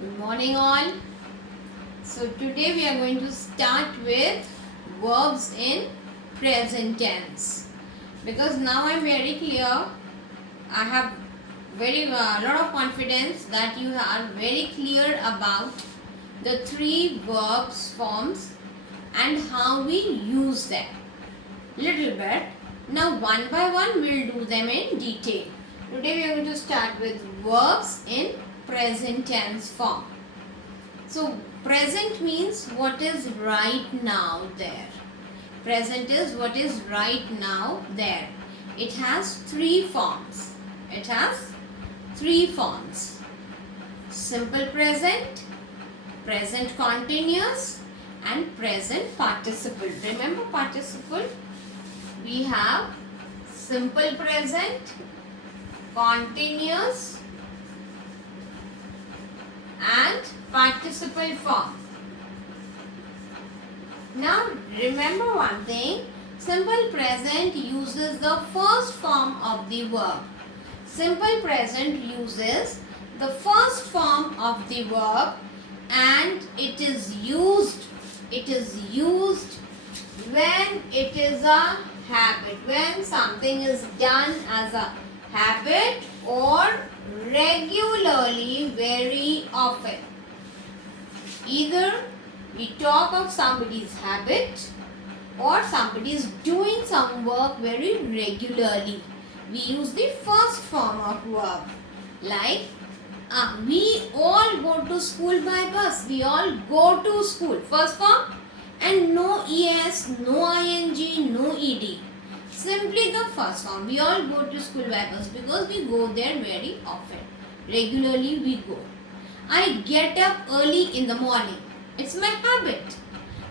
Good morning, all. So, today we are going to start with verbs in present tense because now I am very clear. I have very lot of confidence that you are very clear about the three verbs forms and how we use them. Little bit. Now, one by one, we will do them in detail. Today we are going to start with verbs in present tense form. So, present means what is right now there. Present is what is right now there. It has three forms. It has three forms. Simple present, present continuous and present participle. Remember participle? We have simple present, continuous and participle form. Now remember one thing, simple present uses the first form of the verb. Simple present uses the first form of the verb and it is used when it is a habit, when something is done as a habit or regularly, very often. Either we talk of somebody's habit or somebody is doing some work very regularly. We use the first form of verb. Like we all go to school by bus. We all go to school. First form, and no es, no ing, no ed. Simply the first form. We all go to school by bus because we go there very often. Regularly we go. I get up early in the morning. It's my habit.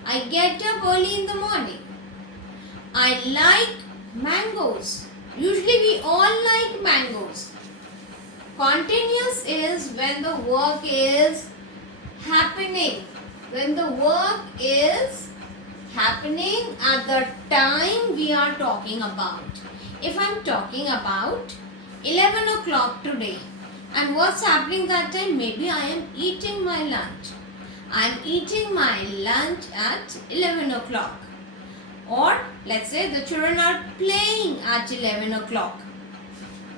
I get up early in the morning. I like mangoes. Usually we all like mangoes. Continuous is when the work is happening. When the work is happening at the time we are talking about. If I am talking about 11 o'clock today and what's happening that time, maybe I am eating my lunch. I am eating my lunch at 11 o'clock. Or let's say the children are playing at 11 o'clock.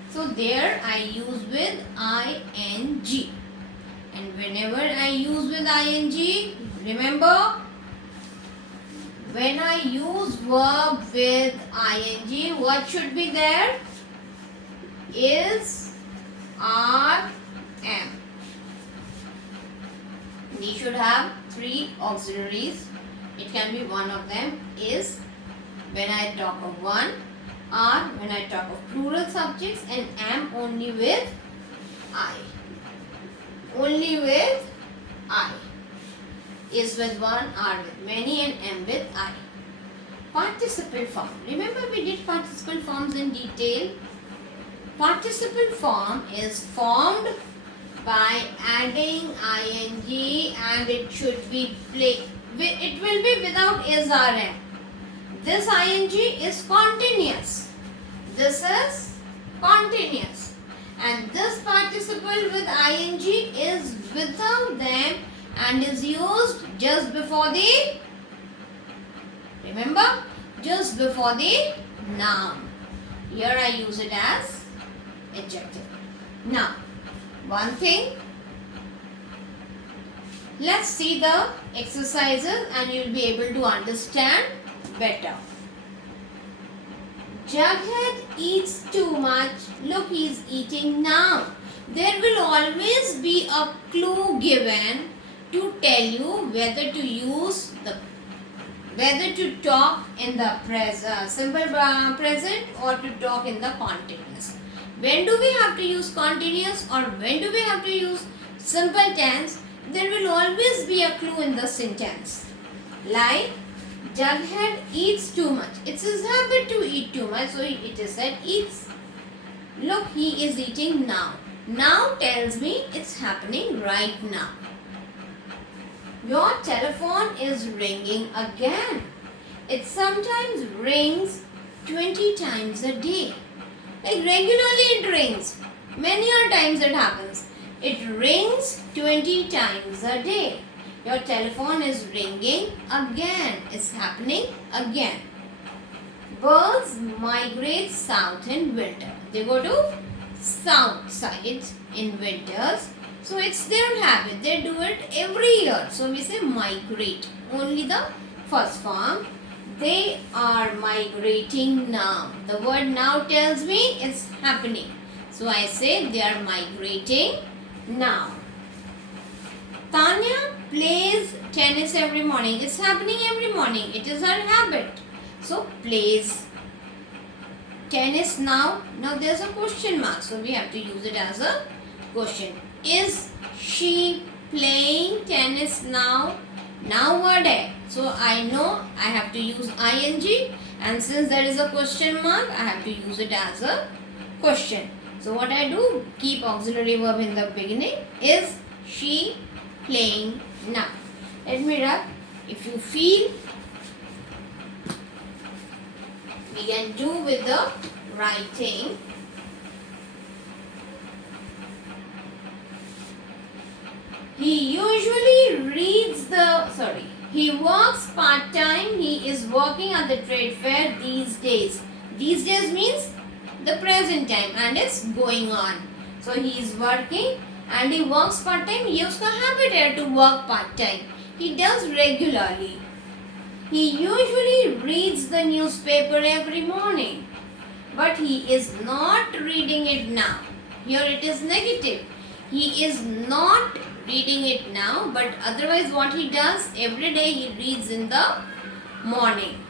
So there I use with ing. And whenever I use with ing, remember, when I use verb with ing, what should be there? Is, are, am. We should have three auxiliaries. It can be one of them. Is when I talk of one, are when I talk of plural subjects, and am only with I. Only with I. Is with one, are with many, and am with I. Participle form. Remember we did participle forms in detail. Participle form is formed by adding ing and it should be it will be without is or am. This ing is continuous. This is continuous. And this participle with ing is without them and is used just before the, remember, just before the noun. Here I use it as adjective. Now, one thing, let's see the exercises and you'll be able to understand better. Jughead eats too much. Look, he's eating now. There will always be a clue given to tell you whether to talk in the simple present or to talk in the continuous. When do we have to use continuous or when do we have to use simple tense? There will always be a clue in the sentence. Like, Jughead eats too much. It's his habit to eat too much, so it is said eats. Look, he is eating now. Now tells me it's happening right now. Your telephone is ringing again. It sometimes rings 20 times a day. Like regularly it rings. Many a times it happens. It rings 20 times a day. Your telephone is ringing again. It's happening again. Birds migrate south in winter. They go to south side in winters. So it's their habit. They do it every year. So we say migrate. Only the first form. They are migrating now. The word now tells me it's happening. So I say they are migrating now. Tanya plays tennis every morning. It's happening every morning. It is her habit. So plays tennis now. Now there's a question mark. So we have to use it as a question. Is she playing tennis now? Now word hai. So I know I have to use ing, and since there is a question mark, I have to use it as a question. So what I do, keep auxiliary verb in the beginning. Is she playing now? Let me write. If you feel, we can do with the writing. He works part-time. He is working at the trade fair these days. These days means the present time and it's going on. So he is working and he works part-time. He uska habit hai to work part-time. He does regularly. He usually reads the newspaper every morning. But he is not reading it now. Here it is negative. He is not reading it now, but otherwise what he does, every day he reads in the morning.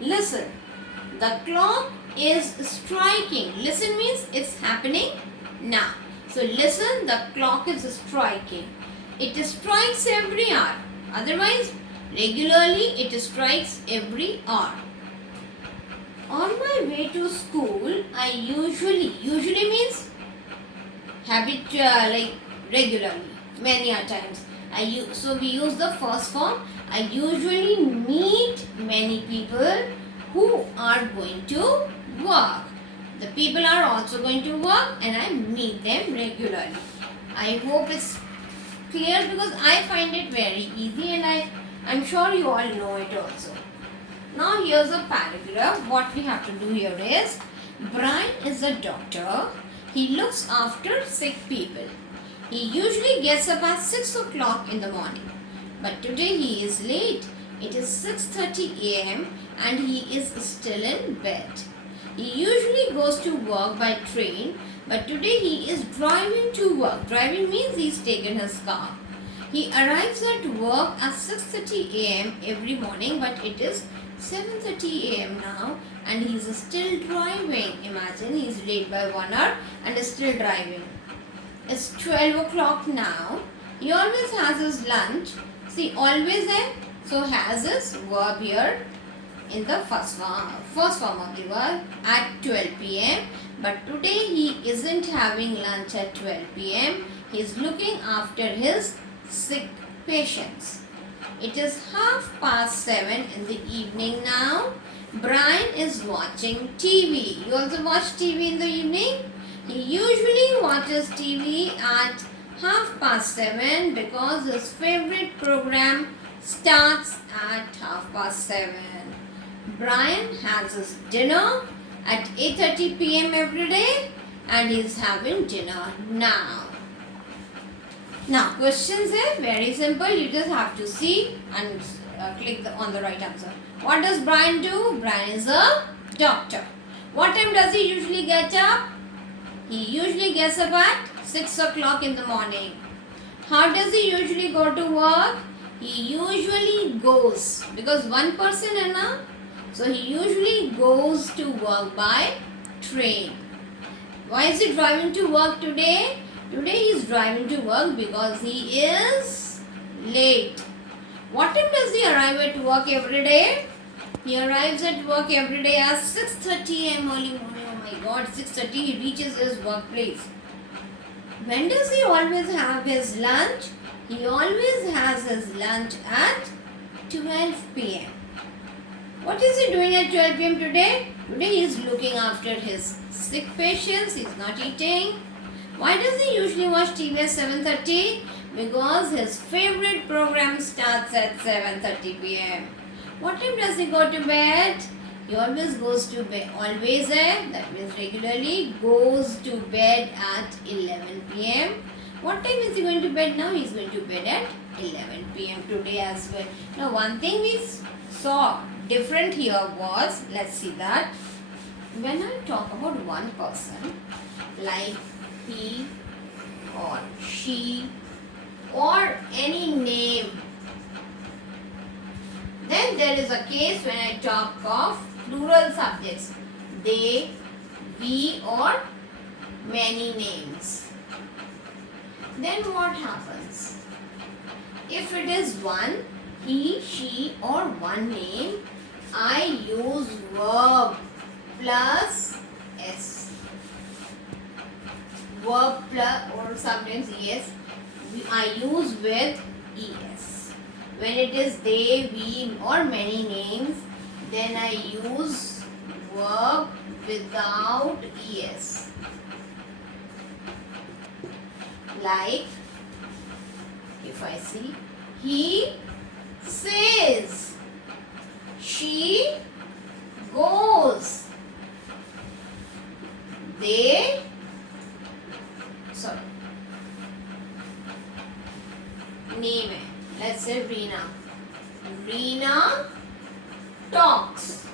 Listen. The clock is striking. Listen means it's happening now. So listen, the clock is striking. It strikes every hour. Otherwise, regularly it strikes every hour. On my way to school, I usually means habit, like regularly, many a times. So we use the first form. I usually meet many people who are going to work. The people are also going to work and I meet them regularly. I hope it's clear because I find it very easy and I'm sure you all know it also. Now here's a paragraph. What we have to do here is, Brian is a doctor. He looks after sick people. He usually gets up at 6 o'clock in the morning. But today he is late. It is 6:30 a.m. and he is still in bed. He usually goes to work by train, but today he is driving to work. Driving means he's taken his car. He arrives at work at 6:30 a.m. every morning, but it is 7:30 a.m. now and he's still driving. Imagine he's late by 1 hour and is still driving. It's 12 o'clock now. He always has his lunch. See, always so has his verb here in the first form of the verb at 12 p.m. But today he isn't having lunch at 12 p.m. He is looking after his sick patients. It is 7:30 in the evening now. Brian is watching TV. You also watch TV in the evening? He usually watches TV at 7:30 because his favorite program starts at 7:30. Brian has his dinner at 8:30 p.m. every day and he is having dinner now. Now questions are very simple. You just have to see and click on the right answer. What does Brian do? Brian is a doctor. What time does he usually get up? He usually gets up at 6 o'clock in the morning. How does he usually go to work? He usually goes, because one person is na, so he usually goes to work by train. Why is he driving to work today? Today he is driving to work because he is late. What time does he arrive at work every day? He arrives at work every day at 6:30 a.m. early morning. Oh my God, 6:30 he reaches his workplace. When does he always have his lunch? He always has his lunch at 12 p.m. What is he doing at 12 p.m. today? Today he is looking after his sick patients. He is not eating. Why does he usually watch TV at 7:30? Because his favorite program starts at 7:30 p.m. What time does he go to bed? He always goes to bed. Always, that means regularly, goes to bed at 11 p.m. What time is he going to bed now? He's going to bed at 11 p.m. today as well. Now, one thing we saw different here was, let's see that. When I talk about one person, like he or she or any name, then there is a case when I talk of plural subjects, they, we or many names. Then what happens? If it is one, he, she or one name, I use verb plus s. Verb plus or sometimes es, I use with es. When it is they, we or many names, then I use verb without es. Like, if I see, he says, she goes, they, name है. Let's say Reena. Reena talks.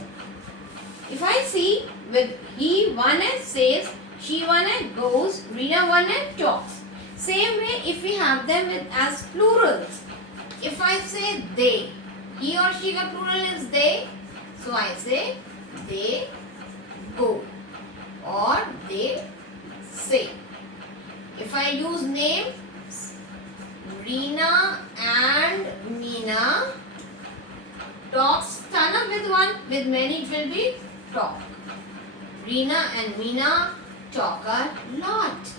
If I see with he one and says, she one and goes, Reena one and talks. Same way if we have them with as plurals. If I say they, he or she ka plural is they, so I say they go or they say. If I use names, Reena and Meena talks, stand up with one, with many it will be talk. Reena and Meena talk a lot.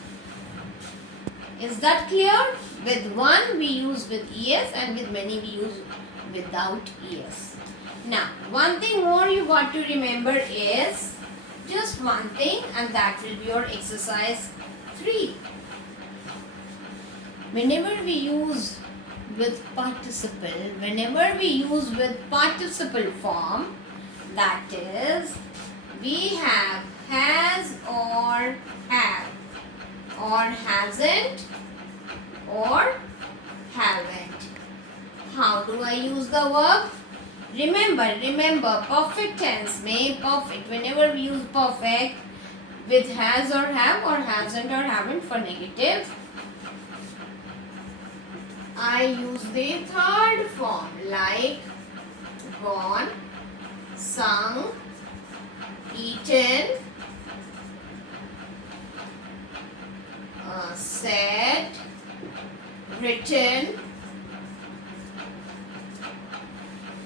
Is that clear? With one we use with es and with many we use without es. Now, one thing more you got to remember is just one thing, and that will be your exercise 3. Whenever we use with participle, form, that is, we have has or have, or hasn't or haven't. How do I use the verb? Remember, perfect tense में perfect. Whenever we use perfect with has or have or hasn't or haven't for negative, I use the third form like gone, sung, eaten, said, written.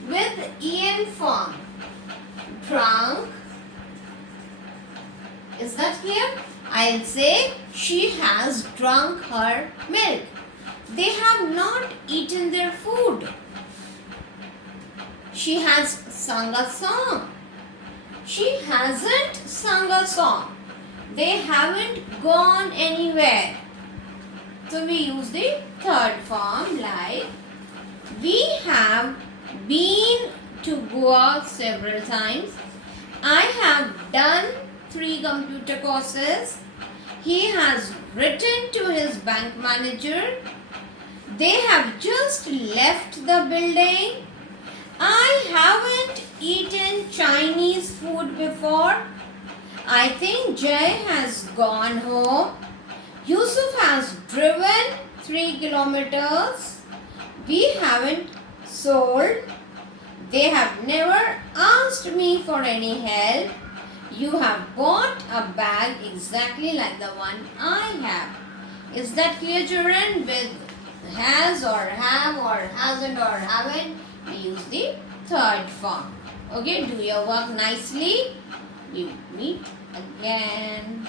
With en form, drunk. Is that clear? I'll say she has drunk her milk. They have not eaten their food. She has sung a song. She hasn't sung a song. They haven't gone anywhere. So we use the third form like we have been to Goa several times. I have done 3 computer courses. He has written to his bank manager. They have just left the building. I haven't eaten Chinese food before. I think Jay has gone home. Yusuf has driven 3 kilometers. We haven't sold. They have never asked me for any help. You have bought a bag exactly like the one I have. Is that clear, children? With has or have or hasn't or haven't, we use the third form. Okay, do your work nicely. We meet again.